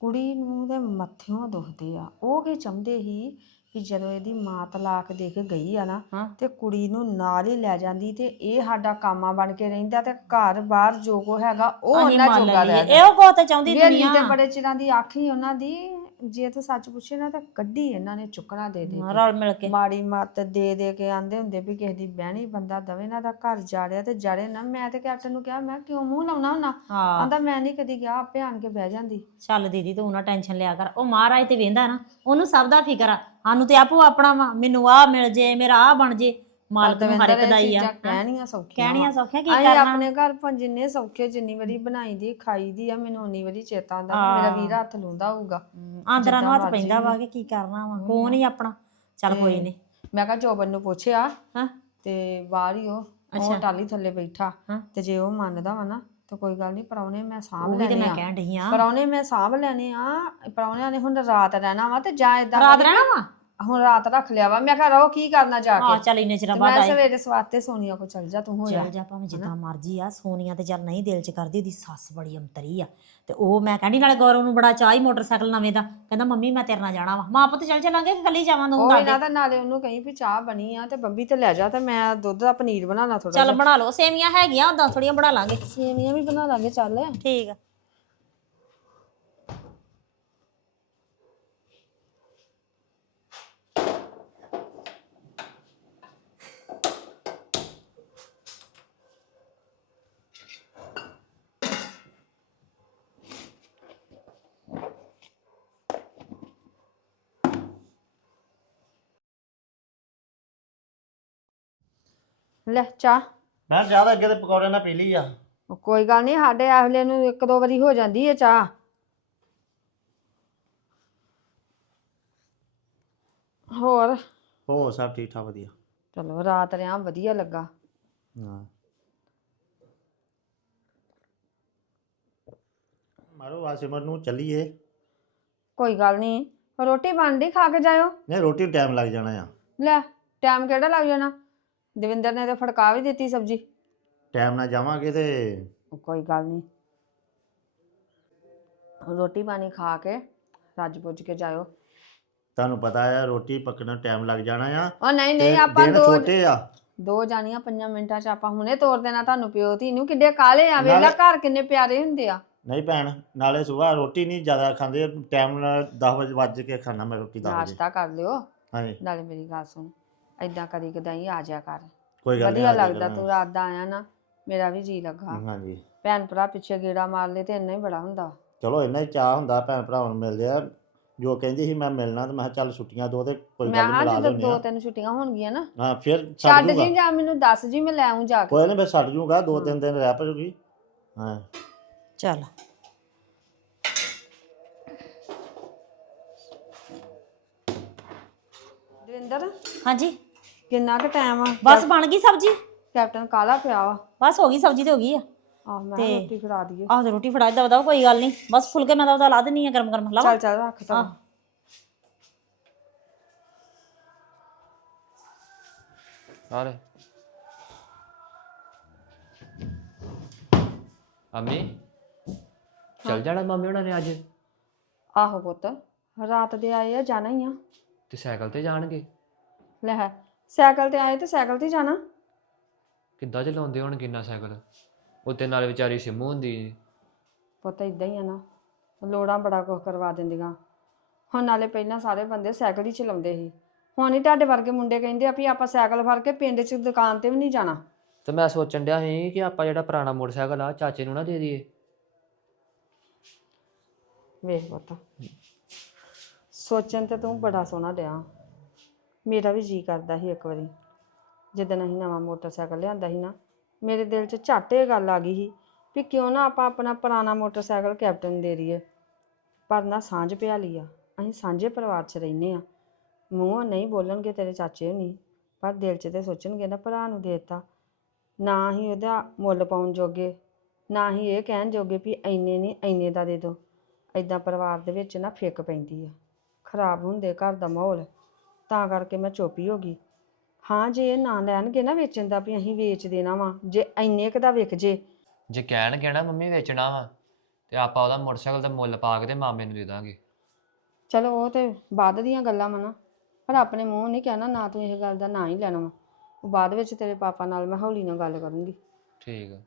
ਕੁੜੀ ਨੂੰ ਦੇ ਮੱਥਿਓਂ ਦੁਖਦੇ ਆ। ਉਹ ਕੀ ਚਾਹੁੰਦੇ ਸੀ ਕਿ ਜਦੋਂ ਇਹਦੀ ਮਾਂ ਤਲਾਕ ਦੇ ਕੇ ਗਈ ਆ ਨਾ ਹਾਂ। ਤੇ ਕੁੜੀ ਨੂੰ ਨਾਲ ਹੀ ਲੈ ਜਾਂਦੀ ਤੇ ਇਹ ਸਾਡਾ ਕਾਮਾ ਬਣ ਕੇ ਰਹਿੰਦਾ ਤੇ ਘਰ ਬਾਹਰ ਜੋ ਕੋ ਹੈਗਾ ਉਹ ਅਸੀਂ ਉਹਨਾਂ ਮੰਨ ਜੋਗਾ ਲਈਏ। ਰਹਿ ਇਹੋ ਕੋ ਤੇ ਚਾਹੁੰਦੀ ਦੁਨੀਆ। ਤੇ ਬੜੇ ਚਿਰਾਂ ਦੀ ਆਖੀ ਉਹਨਾਂ ਦੀ ਜੇ ਤੇ ਸੱਚ ਪੁੱਛੇ ਨਾ ਤਾਂ ਕੱਢੀ ਇਹਨਾਂ ਨੇ ਚੁੱਕਣਾ ਦੇ ਦੇ। ਰਲ ਮਿਲ ਕੇ। ਮਾੜੀ ਮੱਤ ਦੇ ਦੇ ਕੇ ਆਂਦੇ ਹੁੰਦੇ ਵੀ ਕਿਸੇ ਦੀ ਬਹਿਣੀ ਬੰਦਾ ਦਵੇ ਨਾ ਦਾ ਘਰ ਜਾੜਿਆ ਤੇ ਜਾੜੇ ਨਾ। ਮੈਂ ਤੇ ਕੈਪਟਨ ਨੂੰ ਕਿਹਾ ਮੈਂ ਕਿਉਂ ਮੂੰਹ ਲਾਉਣਾ ਹੁੰਨਾ ਹਾਂ। ਆਂਦਾ ਮੈਂ ਨਹੀਂ ਕਦੀ ਗਿਆ ਆਪੇ ਆਣ ਕੇ ਬਹਿ ਜਾਂਦੀ। ਚੱਲ ਦੀਦੀ ਤੂੰ ਨਾ ਟੈਨਸ਼ਨ ਲਿਆ ਕਰ। ਉਹ ਮਹਾਰਾਜ ਤੇ ਵੇਂਦਾ ਨਾ ਉਹਨੂੰ ਸਭ ਦਾ ਫਿਕਰ ਆ। ਸਾਨੂੰ ਤੇ ਆਪੋ ਆਪਣਾ ਵਾ ਮੈਨੂੰ ਆ ਮਿਲ ਜੇ ਮੇਰਾ ਆ ਬਣ ਜੇ। ਮਾਲਕ ਨੂੰ ਹਰ ਇੱਕ ਦਾ ਹੀ ਆ ਕਹਿਣੀਆਂ ਸੌਖੀਆਂ ਕਹਿਣੀਆਂ। ਸੌਖੀਆਂ ਕੀ ਅਸੀਂ ਕਰਨਾ? ਆਪਣੇ ਘਰ ਭਾਂ ਜਿੰਨੇ ਸੌਖੇ ਜਿੰਨੀ ਵਾਰੀ ਬਣਾਈ ਦੀ ਖਾਈ ਦੀ ਆ ਮੈਨੂੰ ਉਨੀ ਵਾਰੀ ਚੇਤਾ ਆਉਂਦਾ ਵੀ ਮੇਰਾ। ਵੀਰ ਹੱਥ ਲੁੰਦਾ ਹੋਊਗਾ ਆਂਦਰਾਂ ਨੂੰ ਹੱਥ ਪੈਂਦਾ ਵਾ ਕਿ ਕੀ ਕਰਨਾ ਵਾ ਕੋਣ ਹੀ ਆਪਣਾ ਚੱਲ ਕੋਈ ਤੇ ਨਹੀਂ ਮੈਂ ਕਿਹਾ ਜੋਬਨ ਨੂੰ ਪੁੱਛਿਆ ਹਾਂ। ਤੇ ਬਾਹਰ ਹੀ ਉਹ ਉਹ। ਟਾਲੀ ਥੱਲੇ ਬੈਠਾ। ਤੇ ਜੇ ਉਹ ਮੰਨਦਾ ਵਾ ਨਾ ਤਾਂ ਕੋਈ ਗੱਲ ਨਹੀਂ ਪਰੌਣੇ ਮੈਂ ਸਾਂਭ ਉਹ ਵੀ ਤੇ ਲੈਣੇ ਮੈਂ ਆ। ਕਹਿਣ ਆ। ਪਰੌਣੇ ਮੈਂ ਸਾਂਭ ਲੈਣੇ ਆ ਪਰੌਣਿਆਂ ਨੇ ਹੁਣ ਰਾਤ ਰਹਿਣਾ ਵਾ ਤੇ ਜਾਂ ਇਦਾਂ ਰਾਤ ਰਹਿਣਾ ਵਾ? ਹੁਣ ਰਾਤ ਰੱਖ ਲਿਆ ਵਾ। ਮੈਂ ਕਿਹਾ ਰਹੋ ਕੀ ਕਰਨਾ ਜਾ ਹਾਂ ਕੇ ਚੱਲ ਇੰਨੇ ਚਿਰ ਤੇ ਬਾਅਦ ਮੈਂ ਆਈ ਸਵੇਰੇ ਸਵਾਤੇ ਸੋਨੀਆ ਕੋ ਚੱਲ ਜਾ ਤੂੰ ਹੋਇਆ ਚੱਲ ਜਾ ਭਾਵੇਂ ਜਿੱਦਾਂ ਮਰਜ਼ੀ ਆ ਸੋਨੀਆ ਤੇ ਚੱਲ ਨਹੀਂ ਦਿਲ ਚ ਕਰਦੀ ਉਹਦੀ ਸੱਸ ਬੜੀ ਅੰਤਰੀ ਆ। ਤੇ ਉਹ ਮੈਂ ਕਹਿੰਦੀ ਨਾਲੇ ਗੌਰਵ ਨੂੰ ਬੜਾ ਚਾਹ ਹੀ ਮੋਟਰਸਾਈਕਲ ਨਵੇਂ ਦਾ। ਕਹਿੰਦਾ ਮੰਮੀ ਮੈਂ ਤੇਰੇ ਨਾਲ ਜਾਣਾ ਵਾ। ਮਾਂ ਪੁੱਤ ਚੱਲ ਚੱਲਾਂਗੇ ਕਿ ਇਕੱਲੀ ਜਾਵਾਂ ਤੂੰ ਉਹ ਦੱਸ ਇਹਨਾਂ ਦੇ। ਦਾ ਨਾਲੇ ਉਹਨੂੰ ਕਹੀਂ ਵੀ ਚਾਹ ਬਣੀ ਆ ਤੇ ਬੰਬੀ ਤੇ ਲੈ ਜਾ ਤੇ ਮੈਂ ਦੁੱਧ ਦਾ ਪਨੀਰ ਬਣਾਉਣਾ ਥੋੜਾ ਚੱਲ ਬਣਾ ਲਓ ਸੇਵੀਆਂ ਹੈਗੀਆਂ ਉਦਾਂ ਥੋੜੀਆਂ ਬਣਾ ਲਾਂਗੇ। ਸੇਵੀਆਂ ਵੀ ਬਣਾ ਲਾਂਗੇ ਚੱਲ। ਠੀਕ ਆ। ਲੈ ਚਾਹ। ਮੈਂ ਜ਼ਿਆਦਾ ਅੱਗੇ ਤੇ ਪਕੌੜੇ ਨਾਲ ਪੀ ਲਈ ਆ। ਉਹ ਕੋਈ ਗੱਲ ਨਹੀਂ ਸਾਡੇ ਆਹਲੇ ਨੂੰ ਇੱਕ ਦੋ ਵਾਰੀ ਹੋ ਜਾਂਦੀ ਹੈ ਚਾਹ। ਹੋਰ? ਹੋ ਸਭ ਠੀਕ ਠਾਕ ਵਧੀਆ। ਚਲੋ ਰਾਤ ਰਿਆਂ ਵਧੀਆ ਲੱਗਾ। ਹਾਂ। ਮਾਰੋ ਵਾਸਿਮਰ ਨੂੰ ਚੱਲੀਏ ਕੋਈ ਗੱਲ ਨਹੀਂ ਰੋਟੀ ਬਣਦੀ ਖਾ ਕੇ ਜਾਇਓ। ਨਹੀਂ ਰੋਟੀ ਟਾਈਮ ਲੱਗ ਜਾਣਾ ਆ। ਲੈ ਟਾਈਮ ਕਿਹੜਾ ਲੱਗ ਜਾਣਾ? ਦਵਿੰਦਰ ਨੇ ਤਾਂ ਫੜਕਾ ਵੀ ਦਿੱਤੀ ਸਬਜੀ। ਟਾਈਮ ਨਾਲ ਜਾਵਾਂਗੇ ਤੇ ਕੋਈ ਗੱਲ ਨਹੀਂ। ਰੋਟੀ ਪਾਣੀ ਖਾ ਕੇ ਰੱਜ ਪੁੱਜ ਕੇ ਜਾਇਓ। ਤੁਹਾਨੂੰ ਪਤਾ ਆ ਰੋਟੀ ਪੱਕਣ ਨੂੰ ਟਾਈਮ ਲੱਗ ਜਾਣਾ ਆ। ਉਹ ਨਹੀਂ ਤੇ ਨਹੀਂ ਆਪਾਂ ਦਿਨ ਦੋ ਛੋਟੇ ਆ। ਦੋ ਜਾਣੀਆਂ ਪੰਜਾਂ ਮਿੰਟਾਂ ਚ ਆਪਾਂ ਹੁਣੇ ਤੋਰ ਦੇਣਾ ਤੁਹਾਨੂੰ ਪਿਓ ਧੀ ਨੂੰ। ਕਿੱਡੇ ਕਾਲੇ ਆ ਵੇਲਾ ਨਾਲੇ- ਘਰ ਕਿੰਨੇ ਪਿਆਰੇ ਹੁੰਦੇ ਆ। ਨਹੀਂ ਭੈਣ ਨਾਲੇ ਸਵੇਰ ਰੋਟੀ ਨਹੀਂ ਜ਼ਿਆਦਾ ਖਾਂਦੇ। ਟਾਈਮ ਨਾਲ 10 ਵਜੇ ਵੱਜ ਕੇ ਖਾਣਾ ਮੈਂ ਰੋਟੀ 10 ਵਜੇ। ਨਾਸ਼ਤਾ ਕਰ ਲਿਓ। ਹਾਂਜੀ। ਨਾਲੇ ਮੇਰੀ ਗੱਲ ਸੁਣ। ਐਦਾਂ ਕਦੀ ਕਦਾਈ ਆ ਜਾ ਕਰ। ਕੋਈ ਗੱਲ ਨਹੀਂ ਵਧੀਆ ਲੱਗਦਾ ਤੂੰ ਰਾਤ ਦਾ ਆਇਆ ਨਾ ਮੇਰਾ ਵੀ ਜੀ ਲੱਗਾ। ਹਾਂਜੀ। ਭੈਣ ਭਰਾ ਪਿੱਛੇ ਗੇੜਾ ਮਾਰ ਲੇ ਤੇ ਇੰਨਾ ਹੀ ਬੜਾ ਹੁੰਦਾ। ਚਲੋ ਇੰਨਾ ਹੀ ਚਾਹ ਹੁੰਦਾ ਭੈਣ ਭਰਾਵਾਂ ਨੂੰ ਮਿਲਦੇ ਆ। ਜੋ ਕਹਿੰਦੀ ਸੀ ਮੈਂ ਮਿਲਣਾ ਤੇ ਮੈਂ ਕਿਹਾ ਚੱਲ ਛੁੱਟੀਆਂ ਦੋ ਤੇ ਕੋਈ ਮੈਂ ਗੱਲ ਨਹੀਂ ਹਾਂ ਮਿਲਾ ਜਦੋਂ ਲੈਂਦੇ ਦੋ ਆ ਤਿੰਨ ਛੁੱਟੀਆਂ ਹੋਣਗੀਆਂ ਨਾ ਹਾਂ ਫਿਰ ਛੱਡ ਛੱਡ ਜੂਗਾ। ਜੀ ਜਾਂ ਮੈਨੂੰ ਦੱਸ ਜੀ ਮੈਂ ਲੈ ਆਉਂ ਜਾ ਕੇ। ਕੋਈ ਨਹੀਂ ਫਿਰ ਛੱਡ ਜੂਗਾ ਦੋ ਤਿੰਨ ਦਿਨ ਰਹਿ ਪਜੂਗੀ। ਹਾਂ। ਚੱਲ। ਦਵਿੰਦਰ? ਹਾਂਜੀ। ਕਿੰਨਾ ਕੁ ਟਾਈਮ ਆ? ਬਸ ਬਣ ਗਈ ਸਬਜੀ? ਕੈਪਟਨ ਕਾਲਾ ਪਿਆ ਵਾ? ਬਸ ਹੋ ਗਈ ਸਬਜੀ ਤੇ ਹੋ ਗਈ ਆ। ਆਹ ਮੈਂ ਤੇ- ਰੋਟੀ ਖਿਲਾ ਦਈਏ। ਆਹ ਤੇ ਰੋਟੀ ਫੜਾ ਦਵਾ ਦਵਾ ਕੋਈ ਗੱਲ ਨਹੀਂ। ਬਸ ਫੁਲਕੇ ਮੈਂ ਦਵਾ ਲਾ ਦਿੰਨੀ ਆ ਗਰਮ ਗਰਮ ਲਾ ਚੱਲ ਚੱਲ ਰੱਖ ਤਾ। ਆਹ। ਅਰੇ ਅੰਮੀ? ਚਲ ਜਾਣਾ ਮੰਮੀ ਉਹਨਾਂ ਨੇ ਅੱਜ? ਆਹੋ ਪੁੱਤ ਰਾਤ ਦੇ ਆਏ ਆ ਜਾਣਾ ਹੀ ਆ। ਤੇ ਸਾਈਕਲ ਤੇ ਜਾਣਗੇ। ਲੈ ਸਾਈਕਲ ਤੇ ਆਏ ਤੇ ਸਾਈਕਲ ਤੇ ਹੀ ਜਾਣਾ। ਕਿੱਦਾਂ ਚਲਾਉਂਦੇ ਹੋਣ ਕਿੰਨਾ ਸਾਈਕਲ? ਉੱਤੇ ਨਾਲ ਵਿਚਾਰੀ ਸਿੰਮੂ ਹੁੰਦੀ ਪੁੱਤ ਇਦਾਂ ਹੀ ਆ ਨਾ ਲੋੜਾਂ ਬੜਾ ਕੁਝ ਕਰਵਾ ਦਿੰਦੀਆਂ। ਹੁਣ ਨਾਲੇ ਪਹਿਲਾਂ ਸਾਰੇ ਬੰਦੇ ਸਾਈਕਲ ਹੀ ਚਲਾਉਂਦੇ ਸੀ। ਹੁਣ ਹੀ ਤੁਹਾਡੇ ਵਰਗੇ ਮੁੰਡੇ ਕਹਿੰਦੇ ਆ ਵੀ ਆਪਾਂ ਸਾਈਕਲ ਫੜ ਕੇ ਪਿੰਡ 'ਚ ਦੁਕਾਨ ਤੇ ਵੀ ਨਹੀਂ ਜਾਣਾ। ਤੇ ਮੈਂ ਸੋਚਣ ਡਿਆ ਸੀ ਕਿ ਆਪਾਂ ਜਿਹੜਾ ਪੁਰਾਣਾ ਮੋਟਰਸਾਈਕਲ ਆ ਚਾਚੇ ਨੂੰ ਨਾ ਦੇ ਦਈਏ। ਵੇਖ ਪੁੱਤ ਸੋਚਣ ਤੇ ਤੂੰ ਬੜਾ ਸੋਹਣਾ ਡਿਆ। ਮੇਰਾ ਵੀ ਜੀ ਕਰਦਾ ਸੀ ਇੱਕ ਵਾਰੀ। ਜਦੋਂ ਅਸੀਂ ਨਵਾਂ ਮੋਟਰਸਾਈਕਲ ਲਿਆਂਦਾ ਸੀ ਨਾ, ਮੇਰੇ ਦਿਲ 'ਚ ਝੱਟ ਇਹ ਗੱਲ ਆ ਗਈ ਸੀ ਵੀ ਕਿਉਂ ਨਾ ਆਪਾਂ ਆਪਣਾ ਪੁਰਾਣਾ ਮੋਟਰਸਾਈਕਲ ਕੈਪਟਨ ਨੂੰ ਦੇ ਦਈਏ। ਪਰ ਨਾ ਸਾਂਝ ਪਿਆ ਲਈ ਆ। ਅਸੀਂ ਸਾਂਝੇ ਪਰਿਵਾਰ 'ਚ ਰਹਿੰਦੇ ਆ ਮੂੰਹੋਂ ਨਹੀਂ ਬੋਲਣਗੇ ਤੇਰੇ ਚਾਚੇ ਨਹੀਂ ਪਰ ਦਿਲ 'ਚ ਤੇ ਸੋਚਣਗੇ ਨਾ ਭਰਾ ਨੂੰ ਦੇਤਾ। ਨਾ ਹੀ ਉਹਦਾ ਮੁੱਲ ਪਾਉਣ ਜੋਗੇ, ਨਾ ਹੀ ਇਹ ਕਹਿਣ ਜੋਗੇ ਵੀ ਇੰਨੇ ਨਹੀਂ, ਇੰਨੇ ਦਾ ਦੇ ਦਿਓ ਇਦਾਂ ਪਰਿਵਾਰ ਦੇ ਵਿੱਚ ਨਾ ਫਿੱਕ ਪੈਂਦੀ ਆ। ਖਰਾਬ ਹੁੰਦੇ ਘਰ ਦਾ ਮਾਹੌਲ। ਤਾਂ ਕਰਕੇ ਮੈਂ ਚੁੱਪੀ ਹੋ ਗਈ। ਹਾਂ ਜੇ ਇਹ ਨਾ ਲੈਣਗੇ ਨਾ ਵੇਚਣ ਦਾ ਵੀ ਅਸੀਂ ਵੇਚ ਦੇਣਾ ਵਾ ਜੇ ਇੰਨੇ ਕੁ ਦਾ ਵਿਕ ਜੇ। ਜੇ ਕਹਿਣਗੇ ਨਾ ਮੰਮੀ ਵੇਚਣਾ ਵਾ ਤੇ ਆਪਾਂ ਉਹਦਾ ਮੋਟਰਸਾਈਕਲ ਦਾ ਮੁੱਲ ਪਾ ਕੇ ਤੇ ਮਾਮੇ ਨੂੰ ਦੇ ਦਾਂਗੇ। ਚਲੋ ਉਹ ਤੇ ਬਾਅਦ ਦੀਆਂ ਗੱਲਾਂ ਵਾ ਨਾ ਪਰ ਆਪਣੇ ਮੂੰਹ ਨਹੀਂ ਕਹਿਣਾ ਨਾ ਤੂੰ ਇਹ ਗੱਲ ਦਾ ਨਾਂ ਹੀ ਲੈਣਾ ਵਾ। ਉਹ ਬਾਅਦ ਵਿੱਚ ਤੇਰੇ ਪਾਪਾ ਨਾਲ ਮੈਂ ਹੌਲੀ ਨਾਲ ਗੱਲ ਕਰੂੰਗੀ। ਠੀਕ ਆ।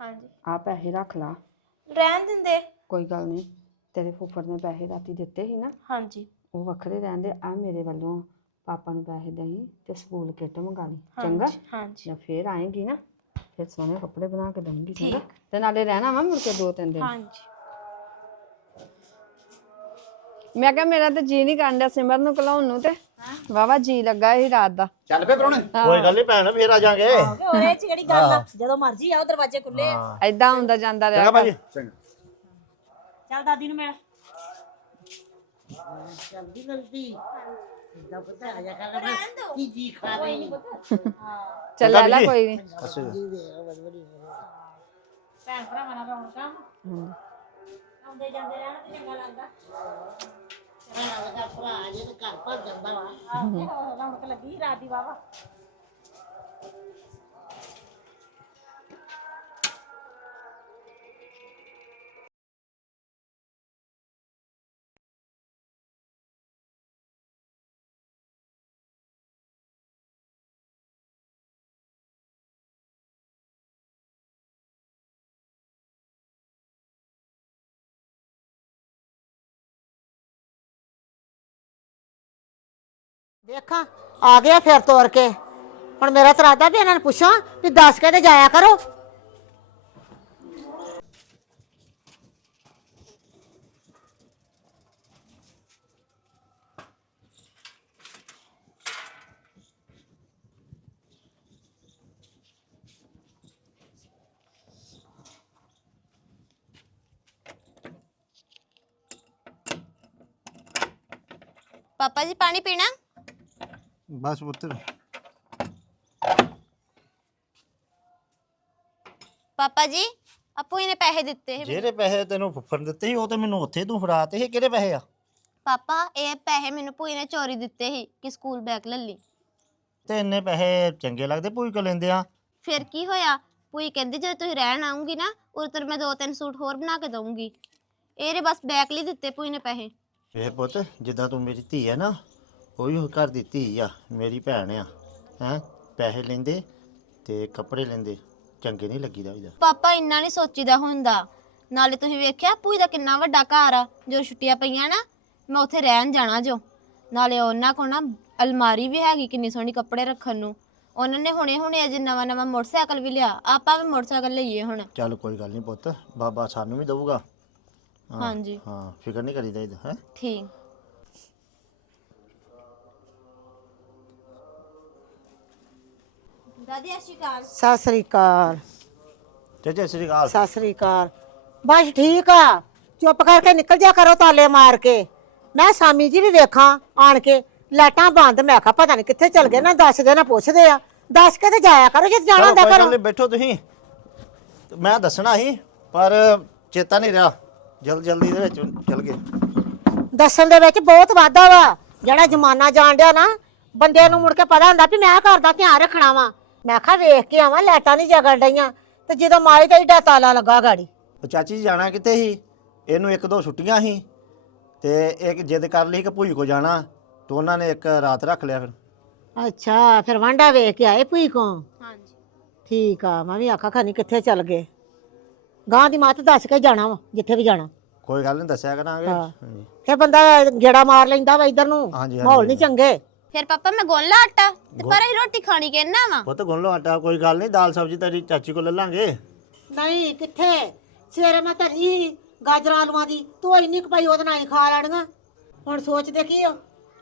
ਹਾਂਜੀ। ਆ ਪੈਸੇ ਰੱਖ ਲਾ। ਰਹਿਣ ਦਿੰਦੇ। ਕੋਈ ਗੱਲ ਨਹੀਂ। ਤੇਰੇ ਫੁੱਫੜ ਨੇ ਪੈਸੇ ਰਾਤੀ ਦਿੱਤੇ ਸੀ ਨਾ ਹਾਂਜੀ। ਉਹ ਵੱਖਰੇ ਰਹਿੰਦੇ ਆ ਮੇਰੇ ਵੱਲੋਂ ਪਾਪਾ ਨੂੰ ਪੈਸੇ ਦੇਈ ਤੇ ਸਕੂਲ ਕਿੱਟ ਮੰਗਾ ਲਈ। ਚੰਗਾ? ਹਾਂਜੀ। ਜਾਂ ਫੇਰ ਆਏਗੀ ਨਾ ਫਿਰ ਸੋਹਣੇ ਕੱਪੜੇ ਬਣਾ ਕੇ ਦਊਂਗੀ ਚੰਗਾ? ਤੇ ਨਾਲੇ ਰਹਿਣਾ ਵਾ ਮੁੜ ਕੇ ਦੋ ਤਿੰਨ ਦਿਨ। ਹਾਂਜੀ। ਮੈਂ ਕਿਹਾ ਮੇਰਾ ਤਾਂ ਜੀ ਨਹੀਂ ਕਰਦਾ ਸਿਮਰ ਨੂੰ ਕਲਾਉਣ ਨੂੰ ਤੇ। ਵਾਵਾ ਜੀ ਲੱਗਾ ਸੀ ਰਾਤ ਦਾ। ਚੱਲ ਪਏ ਪਰੋਣੇ? ਕੋਈ ਗੱਲ ਨਹੀਂ ਭੈਣ ਫੇਰ ਆ ਜਾਾਂਗੇ। ਉਹਦੇ ਚ ਕਿਹੜੀ ਗੱਲ ਆ? ਜਦੋਂ ਮਰਜ਼ੀ ਆਓ ਦਰਵਾਜ਼ੇ ਖੁੱਲੇ ਆ। ਐਦਾਂ ਹੁੰਦਾ ਜਾਂਦਾ ਰਿਹਾ ਚੰਗਾ ਭਾਜੀ। ਚੱਲ ਦਾਦੀ ਨੂੰ ਮਿਲ। ਜਲਦੀ ਜਲਦੀ ਇਦਾਂ ਪਤਾ ਆ ਜਾ ਕਰ। ਕੀ ਜੀ ਖਾ ਰਹੀ ਚੱਲ ਲੈ ਲੈ ਕੋਈ ਨਹੀਂ ਭੈਣ ਭਰਾਵਾਂ ਨਾਲ ਰੌਣਕਾਂ ਆਉਂਦੇ ਜਾਂਦੇ ਰਹਿਣ ਤੇ ਚੰਗਾ ਲੱਗਦਾ। ਭਰਾ ਭਰਾ ਜੇ ਤੇ ਘਰ ਭਰ ਜਾਂਦਾ ਵਾ। ਆਹ ਰੌਣਕ ਲੱਗੀ ਰਾਤ ਦੀ ਵਾਵਾ ਵੇਖਾਂ, ਆ ਗਿਆ ਫਿਰ ਤੋਰ ਕੇ। ਹੁਣ ਮੇਰਾ ਤਾਂ ਵੀ ਇਹਨਾਂ ਨੂੰ ਪੁੱਛਾਂ ਵੀ ਦੱਸ ਕੇ ਤੇ ਜਾਇਆ ਕਰੋ। ਪਾਪਾ ਜੀ, ਪਾਣੀ ਪੀਣਾ? ਬਸ ਪੁੱਤਰ। ਪਾਪਾ ਜੀ ਆਪੂ ਇਹਨੇ ਪੈਸੇ ਦਿੱਤੇ ਸੀ ਜਿਹੜੇ ਪੈਸੇ ਤੈਨੂੰ ਫੁੱਫੜ ਨੇ ਦਿੱਤੇ ਸੀ ਉਹ ਤੇ ਮੈਨੂੰ ਉੱਥੇ ਤੂੰ ਫੜਾਤੇ ਸੀ ਕਿਹੜੇ ਪੈਸੇ ਆ? ਪਾਪਾ ਇਹ ਪੈਸੇ ਮੈਨੂੰ ਭੂਈ ਨੇ ਚੋਰੀ ਦਿੱਤੇ ਸੀ ਕਿ ਸਕੂਲ ਬੈਗ ਲੈ ਲਈ। ਤੇ ਇੰਨੇ ਪੈਸੇ ਚੰਗੇ ਲੱਗਦੇ ਭੂਈ ਕੋ ਲੈਂਦੇ ਆ? ਫਿਰ ਕੀ ਹੋਇਆ? ਭੂਈ ਕਹਿੰਦੀ ਜਦੋਂ ਤੁਸੀਂ ਰਹਿਣ ਆਉਂਗੀ ਨਾ ਉਦੋਂ ਤੱਕ ਮੈਂ ਦੋ ਤਿੰਨ ਸੂਟ ਹੋਰ ਬਣਾ ਕੇ ਦਊਂਗੀ। ਇਹਦੇ ਬਸ ਬੈਗ ਲਈ ਦਿੱਤੇ ਭੂਈ ਨੇ ਪੈਸੇ। ਇਹ ਪੁੱਤ ਜਿੱਦਾਂ ਤੂੰ ਮੇਰੀ ਧੀ ਹੈ ਨਾ ਉਹ ਵੀ ਘਰ ਦੀ ਧੀ ਆ ਮੇਰੀ ਭੈਣ ਆ ਹੈ? ਪੈਸੇ ਲੈਂਦੇ ਤੇ ਕੱਪੜੇ ਲੈਂਦੇ ਚੰਗੇ ਨਹੀਂ ਲੱਗੀਦਾ ਇਹਦਾ ਪਾਪਾ ਇੰਨਾ ਨਹੀਂ ਸੋਚੀਦਾ ਹੁੰਦਾ। ਨਾਲੇ ਤੁਸੀਂ ਵੇਖਿਆ ਭੂਈ ਦਾ ਕਿੰਨਾ ਵੱਡਾ ਘਰ ਆ ਜੋ ਛੁੱਟੀਆਂ ਪਈਆਂ ਨਾ ਮੈਂ ਉੱਥੇ ਰਹਿਣ ਜਾਣਾ ਜੋ। ਨਾਲੇ ਉਹਨਾਂ ਕੋਲ ਨਾ ਅਲਮਾਰੀ ਵੀ ਹੈਗੀ ਕਿੰਨੀ ਸੋਹਣੀ ਕੱਪੜੇ ਰੱਖਣ ਨੂੰ। ਉਹਨਾਂ ਨੇ ਹੁਣੇ ਹੁਣੇ ਅਜੇ ਨਵਾਂ ਨਵਾਂ ਮੋਟਰਸਾਈਕਲ ਵੀ ਲਿਆ ਆਪਾਂ ਵੀ ਮੋਟਰਸਾਈਕਲ ਲਈਏ ਹੁਣ। ਚੱਲ ਕੋਈ ਗੱਲ ਨਹੀਂ ਪੁੱਤ ਬਾਬਾ ਸਾਨੂੰ ਵੀ ਦਊਗਾ। ਹਾਂ, ਹਾਂਜੀ। ਹਾਂ ਫਿਕਰ ਨਹੀਂ ਕਰੀਦਾ ਇਹਦਾ ਹੈ? ਠੀਕ। ਦਾਦੀ ਅਸ਼ਿਕਾਰ ਸਤਿ ਸ੍ਰੀ ਅਕਾਲ। ਚਾਚਾ ਸ੍ਰੀ ਅਕਾਲ। ਸਤਿ ਸ੍ਰੀ ਅਕਾਲ। ਬਸ ਠੀਕ ਆ। ਚੁੱਪ ਕਰਕੇ ਨਿਕਲ ਜਾ ਕਰੋ ਤਾਲੇ ਮਾਰ ਕੇ। ਮੈਂ ਸਾਮੀ ਜੀ ਵੀ ਵੇਖਾਂ ਆਣ ਕੇ। ਲਾਟਾਂ ਬੰਦ ਮੈਂ ਕਿਹਾ ਪਤਾ ਨਹੀਂ ਕਿੱਥੇ ਚਲ ਗਏ ਨਾ ਦੱਸਦੇ ਨਾ ਪੁੱਛਦੇ ਆ। ਦੱਸ ਕੇ ਤੇ ਜਾਇਆ ਕਰੋ ਜੇ ਜਾਣਾ ਚਲੋ ਹੁੰਦਾ ਕੋਈ ਗੱਲ ਕਰੋ ਨਹੀਂ ਬੈਠੋ ਤੁਸੀਂ। ਮੈਂ ਦੱਸਣਾ ਸੀ ਪਰ ਚੇਤਾ ਨਹੀਂ ਰਿਹਾ। ਜਲਦ ਜਲਦੀ ਦੇ ਵਿੱਚ ਚਲ ਗਏ। ਦੱਸਣ ਦੇ ਵਿੱਚ ਬਹੁਤ ਵਾਧਾ ਵਾ। ਜਿਹੜਾ ਜ਼ਮਾਨਾ ਜਾਣ ਡਿਆ ਨਾ ਬੰਦੇ ਨੂੰ ਮੁੜ ਕੇ ਪਤਾ ਹੁੰਦਾ ਵੀ ਮੈਂ ਘਰ ਦਾ ਧਿਆਨ ਰੱਖਣਾ ਵਾ। ਮੈਂ ਕਿਹਾ ਵੇਖ ਕੇ ਆਵਾਂ ਲਾਈਟਾਂ ਨਹੀਂ ਜਗਣ ਡਈਆਂ। ਤੇ ਜਦੋਂ ਮਾਰੀ ਤੇ ਏਡਾ ਤਾਲਾ ਲੱਗਾ ਗਾੜੀ। ਉਹ ਚਾਚੀ ਜੀ ਜਾਣਾ ਕਿੱਥੇ ਸੀ? ਇਹਨੂੰ ਇੱਕ ਦੋ ਛੁੱਟੀਆਂ ਸੀ। ਤੇ ਇੱਕ ਜਿੱਦ ਕਰ ਲਈ ਕਿ ਭੂਈ ਕੋ ਜਾਣਾ। ਤੇ ਉਹਨਾਂ ਨੇ ਇੱਕ ਰਾਤ ਰੱਖ ਲਿਆ ਫਿਰ। ਅੱਛਾ ਫਿਰ ਵਾਂਡਾ ਵੇਖ ਕੇ ਆਏ ਭੂਈ ਕੋ? ਹਾਂਜੀ। ਠੀਕ ਆ ਮੈਂ ਵੀ ਆਖਾ ਖਾਨੀ ਕਿੱਥੇ ਚੱਲ ਗਏ। ਗਾਂ ਦੀ ਮੱਤ ਦੱਸ ਕੇ ਜਾਣਾ ਵਾ ਜਿੱਥੇ ਵੀ ਜਾਣਾ। ਕੋਈ ਗੱਲ ਨਹੀਂ ਦੱਸਿਆ ਕਰਾਂਗੇ। ਹਾਂ। ਹਾਂਜੀ। ਫਿਰ ਬੰਦਾ ਗੇੜਾ ਮਾਰ ਲੈਂਦਾ ਵਾ ਇਧਰ ਨੂੰ। ਹਾਂਜੀ, ਹਾਂਜੀ, ਮਾਹੌਲ ਨਹੀਂ ਚੰਗੇ। ਫਿਰ ਪਾਪਾ ਮੈਂ ਗੋਲ ਲਾ ਆਟਾ ਤੇ ਪਰ ਇਹ ਰੋਟੀ ਖਾਣੀ ਕਿੰਨਾ ਵਾ? ਪੁੱਤ ਗੁੰਨ ਲਓ ਆਟਾ ਕੋਈ ਗੱਲ ਨਹੀਂ ਦਾਲ ਸਬਜ਼ੀ ਤੇਰੀ ਚਾਚੀ ਕੋਲ ਲੈ ਲਾਂਗੇ। ਨਹੀਂ ਕਿੱਥੇ? ਸਵੇਰੇ ਮੈਂ ਧਰੀ ਗਾਜਰਾਂ ਆਲੂਆਂ ਦੀ ਤੂੰ ਇੰਨੀ ਕੁ ਪਈ ਉਹਦੇ ਨਾਲ ਹੀ ਖਾ ਲੈਣੀਆਂ। ਹੁਣ ਸੋਚਦੇ ਕੀ ਹੋ?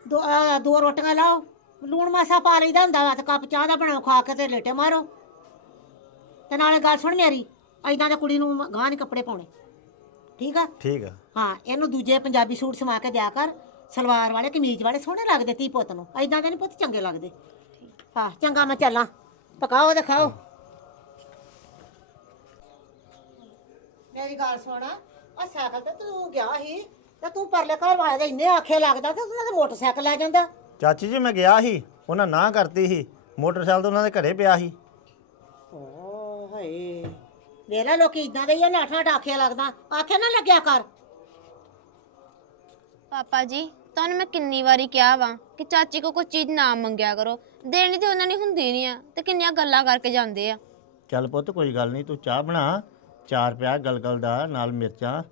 ਦੋ ਅਹ ਦੋ ਰੋਟੀਆਂ ਲਾਓ ਲੂਣ ਮਾਸਾ ਪਾ ਲਈਦਾ ਹੁੰਦਾ ਵਾ ਤੇ ਕੱਪ ਚਾਹ ਦਾ ਬਣਾਓ ਖਾ ਕੇ ਤੇ ਲੇਟੇ ਮਾਰੋ। ਤੇ ਨਾਲੇ ਗੱਲ ਸੁਣ ਮੇਰੀ ਐਦਾਂ ਤੇ ਕੁੜੀ ਨੂੰ ਗਾਂ ਨਹੀਂ ਕੱਪੜੇ ਪਾਉਣੇ। ਠੀਕ ਆ? ਠੀਕ ਆ। ਹਾਂ ਇਹਨੂੰ ਦੂਜੇ ਪੰਜਾਬੀ ਸੂਟ ਸਮਾ ਕੇ ਦਿਆ ਕਰ। ਸਲਵਾਰ ਵਾਲੇ ਕਮੀਜ਼ ਵਾਲੇ ਸੋਹਣੇ ਲੱਗਦੇ ਤੀ ਪੁੱਤ ਨੂੰ। ਐਦਾਂ ਦੇ ਨਹੀਂ ਪੁੱਤ ਚੰਗੇ ਲੱਗਦੇ। ਹਾਂ ਚੰਗਾ ਮੈਂ ਚੱਲਾਂ। ਪਕਾਓ ਤੇ ਖਾਓ। ਮੇਰੀ ਗੱਲ ਸੁਣ। ਆ ਸਾਈਕਲ ਤੇ ਤੂੰ ਗਿਆ ਸੀ ਤੇ ਤੂੰ ਪਰਲੇ ਘਰ ਵਾਲੇ ਦੇ ਇੰਨੇ ਆਖੇ ਲੱਗਦਾ ਤੇ ਉਹਨਾਂ ਦੇ ਮੋਟਰਸਾਈਕਲ ਲੈ ਜਾਂਦਾ। ਚਾਚੀ ਜੀ ਮੈਂ ਗਿਆ ਸੀ। ਉਹਨਾਂ ਨਾ ਕਰਤੀ ਸੀ। ਮੋਟਰਸਾਈਕਲ ਤਾਂ ਉਹਨਾਂ ਦੇ ਘਰੇ ਪਿਆ ਸੀ। ਓ ਹਏ। ਵੇਲਾ ਲੋਕੀ ਇਦਾਂ ਦੇ ਹੀ ਆ ਨਾਠਾ ਡਾਖਿਆ ਲੱਗਦਾ। ਆਖੇ ਨਾ ਲੱਗਿਆ ਕਰ। ਪਾਪਾ ਜੀ ਤੁਹਾਨੂੰ ਮੈਂ ਕਿੰਨੀ ਵਾਰੀ ਕਿਹਾ ਵਾ ਕਿ ਚਾਚੀ ਕੋ ਕੋਈ ਚੀਜ਼ ਨਾ ਮੰਗਿਆ ਕਰੋ। ਦੇਣੀ ਤੇ ਉਹਨਾਂ ਨੇ ਹੁੰਦੀ ਨਹੀਂ ਆ ਤੇ ਕਿੰਨੀਆਂ ਗੱਲਾਂ ਕਰਕੇ ਜਾਂਦੇ ਆ। ਚੱਲ ਪੁੱਤ ਕੋਈ ਗੱਲ ਨਹੀਂ ਤੂੰ ਚਾਹ ਬਣਾ ਚਾਰ ਪਿਆ ਗਲਗਲ ਦਾ ਨਾਲ ਮਿਰਚਾਂ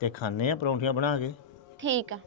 ਤੇ ਖਾਣੇ ਆ ਪਰੌਂਠੀਆਂ ਬਣਾ ਕੇ। ਠੀਕ ਆ।